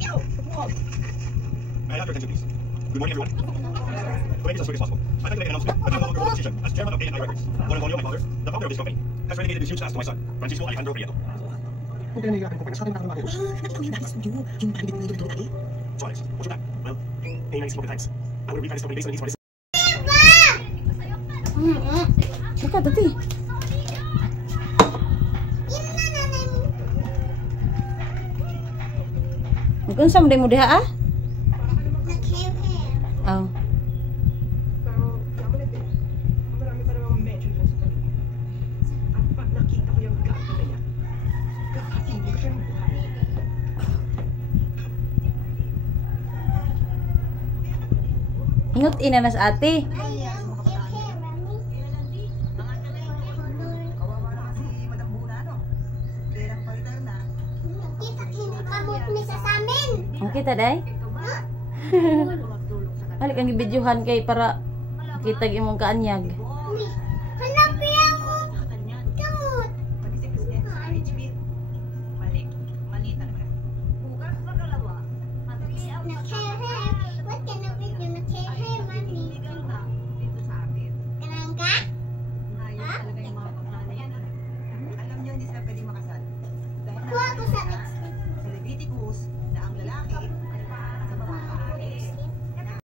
May I have your attention, please? Good morning, everyone. To make this as quick as possible, I'd like to make an announcement that I'm no longer holding the position as chairman of A&I Records. Don Antonio, my father, the founder of this company, has relegated this huge task to my son, Francisco Alejandro Prieto. Kung pinangyayari ko pa sa akin na bakit? Ano yung nasa studio? Yung bandit mo yung dati? So Alex, what's your plan? Well, A&I is broken times. I will refinance company based on the needs for this. Saka dati. Kung sa mo diha ah? Oh. Ingot ina nas ate. Ang kita day? Balik ang ibidyohan kay para kita imong kaanyag.